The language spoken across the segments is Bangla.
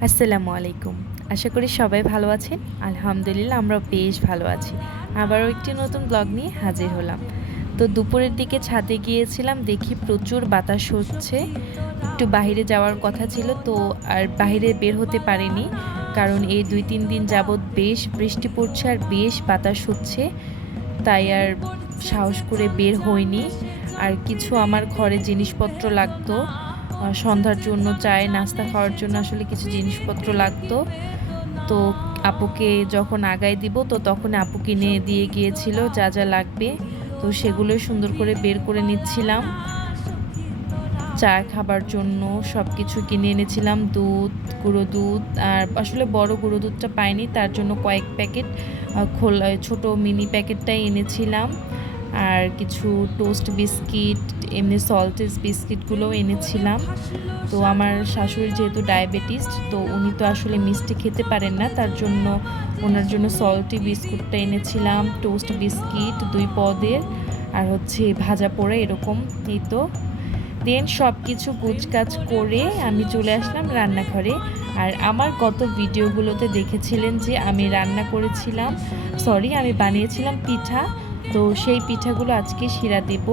আসসালামু আলাইকুম। আশা করি সবাই ভালো আছেন। আলহামদুলিল্লাহ আমরা বেশ ভালো আছি। আবারও একটি নতুন ব্লগ নিয়ে হাজির হলাম। তো দুপুরের দিকে ছাদে গিয়েছিলাম, দেখি প্রচুর বাতাস হচ্ছে। একটু বাইরে যাওয়ার কথা ছিল তো, আর বাইরে বের হতে পারিনি। কারণ এই দুই তিন দিন যাবৎ বেশ বৃষ্টি পড়ছে আর বেশ বাতাস হচ্ছে। তাই আর সাহস করে বের হইনি। আর কিছু আমার ঘরে জিনিসপত্র লাগতো। সন্ধ্যার জন্য চায়, নাস্তা খাওয়ার জন্য আসলে কিছু জিনিসপত্র লাগতো। তো আপুকে যখন আগায় দিব, তো তখন আপু কিনে দিয়ে গিয়েছিল যা যা লাগবে। তো সেগুলো সুন্দর করে বের করে নিচ্ছিলাম। চা খাবার জন্য সব কিছু কিনে এনেছিলাম, দুধ, গুঁড়ো দুধ। আর আসলে বড় গুঁড়ো দুধটা পাইনি, তার জন্য কয়েক প্যাকেট খোলা, ছোটো মিনি প্যাকেটটাই এনেছিলাম। আর কিছু টোস্ট বিস্কিট, এমনি সল্টেজ বিস্কিটগুলোও এনেছিলাম। তো আমার শাশুড়ির যেহেতু ডায়াবেটিস তো উনি তো আসলে মিষ্টি খেতে পারেন না, তার জন্য ওনার জন্য সল্টি বিস্কুটটা এনেছিলাম, টোস্ট বিস্কিট দুই পদের, আর হচ্ছে ভাজা পোড়া এরকম, এই তো। দেন সব কিছু গুজকাজ করে আমি চলে আসলাম রান্নাঘরে। আর আমার গত ভিডিওগুলোতে দেখেছিলেন যে আমি রান্না করেছিলাম সরি আমি বানিয়েছিলাম পিঠা। তো সেই পিঠাগুলো আজকে শিরা দেব।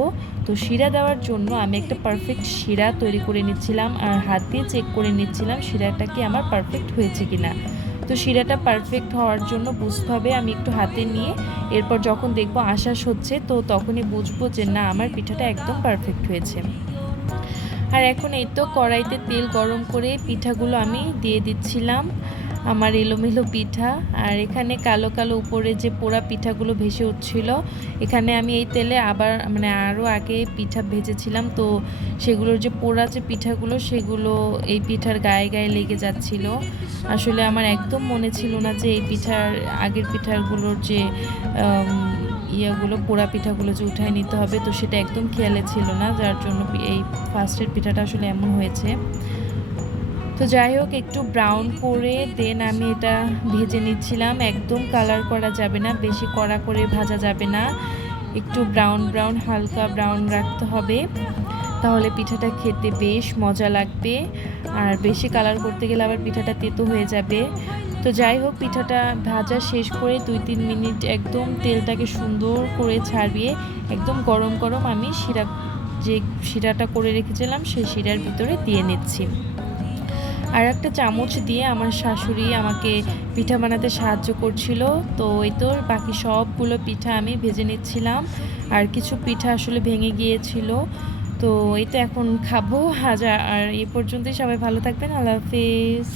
তো শিরা দেওয়ার জন্য আমি একটা পারফেক্ট শিরা তৈরি করে নিচ্ছিলাম আর হাত দিয়ে চেক করে নিচ্ছিলাম শিরাটা কি আমার পারফেক্ট হয়েছে কিনা। তো শিরাটা পারফেক্ট হওয়ার জন্য বুঝতে হবে আমি একটু হাতে নিয়ে এরপর যখন দেখব আশ্বাস হচ্ছে তো তখনই বুঝব যে না, আমার পিঠাটা একদম পারফেক্ট হয়েছে। আর এখন এই তো কড়াইতে তেল গরম করে পিঠাগুলো আমি দিয়ে দিচ্ছিলাম। আমার এলোমেলো পিঠা আর এখানে কালো কালো উপরে যে পোড়া পিঠাগুলো ভেসে উঠছিল, এখানে আমি এই তেলে আবার মানে আরও আগে পিঠা ভেজেছিলাম, তো সেগুলোর যে পোড়া যে পিঠাগুলো সেগুলো এই পিঠার গায়ে গায়ে লেগে যাচ্ছিল। আসলে আমার একদম মনে ছিল না যে এই পিঠার আগের পিঠাগুলোর যে ইয়েগুলো, পোড়া পিঠাগুলো যে উঠায় নিতে হবে, তো সেটা একদম খেয়ালে ছিল না, যার জন্য এই ফার্স্টের পিঠাটা আসলে এমন হয়েছে। তো যাই হোক, একটু ব্রাউন করে দেন আমি এটা ভেজে নিচ্ছিলাম। একদম কালার করা যাবে না, বেশি কড়া করে ভাজা যাবে না। একটু ব্রাউন ব্রাউন হালকা ব্রাউন রাখতে হবে। তাহলে পিঠাটা খেতে বেশ মজা লাগবে। আর বেশি কালার করতে গেলে আবার পিঠাটা তেতো হয়ে যাবে। তো যাই হোক, পিঠাটা ভাজা শেষ করে দুই তিন মিনিট একদম তেলটাকে সুন্দর করে ছাড়িয়ে একদম গরম গরম আমি শিরা, যে শিরাটা করে রেখেছিলাম, সেই শিরার ভিতরে দিয়ে নিচ্ছি। আর একটা চামচ দিয়ে আমার শাশুড়ি আমাকে পিঠা বানাতে সাহায্য করছিল। তো এই তোর বাকি সবগুলো পিঠা আমি ভেজে নিচ্ছিলাম। আর কিছু পিঠা আসলে ভেঙে গিয়েছিল। তো এই তো এখন খাব। হাজার আর এ পর্যন্তই। সবাই ভালো থাকবেন। আল্লাহ হাফিজ।